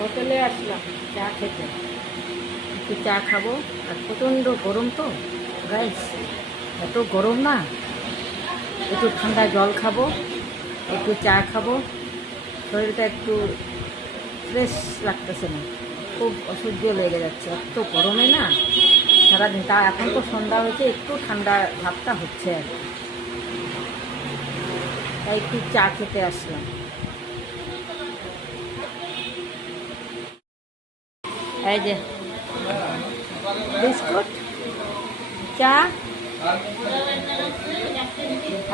হোটেলে আসলাম, চা খেতে। একটু চা খাব। আর প্রচণ্ড গরম তো গাইস এত গরম না? একটু ঠান্ডা জল খাব, একটু চা খাব। শরীরটা একটু ফ্রেশ লাগতেছে না। খুব অসহ্য লেগে যাচ্ছে। এত গরমে না, সারাদিন তা এখন তো সন্ধ্যা হয়েছে, একটু ঠান্ডা ভাবটা হচ্ছে আর কি। তাই একটু চা খেতে আসলাম। এই যে বিস্কুট চা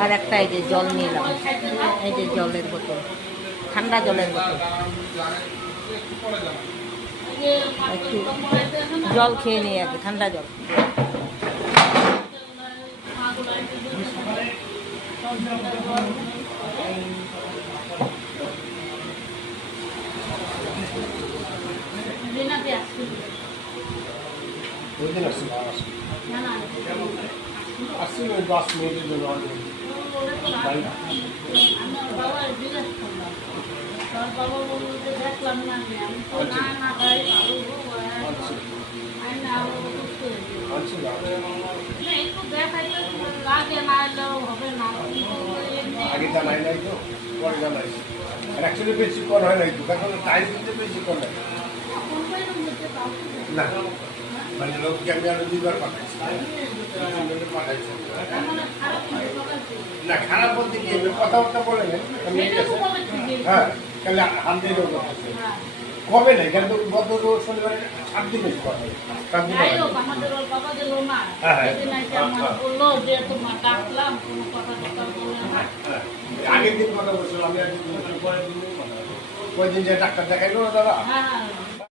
আর একটা এই যে জল নিলাম, এই যে জলের বোতল, ঠান্ডা জলের বোতল। একটু জল খেয়ে নিই আগে, ঠান্ডা জল। ওই দিন আসছি ওই দশ মিনিটের জন্য। আগে জানাই নাই তো, পরে জানাই অ্যাকচুয়ালি বেশিক্ষণ হয় নাই তো এখন টাইম দিতে বেশিক্ষণ লাগে না মানে লোককে আমি আরও দুবার পাঠাইছি পাঠাইছি না খারাপ বলতে কি কথাবার্তা বলে হ্যাঁ তাহলে হাত দিয়ে কবে নাই কেন গত শনিবারে সাত দিন। সাত দিন হয়। হ্যাঁ, হ্যাঁ। সেদিন নাকি আমার বলল যে তোমার ডাকলাম কোনো কথা কথা বলে না হ্যাঁ, আগের দিন কথা বলছিল আমি বলছি। যে ডাক্তার দেখাইলো না দাদা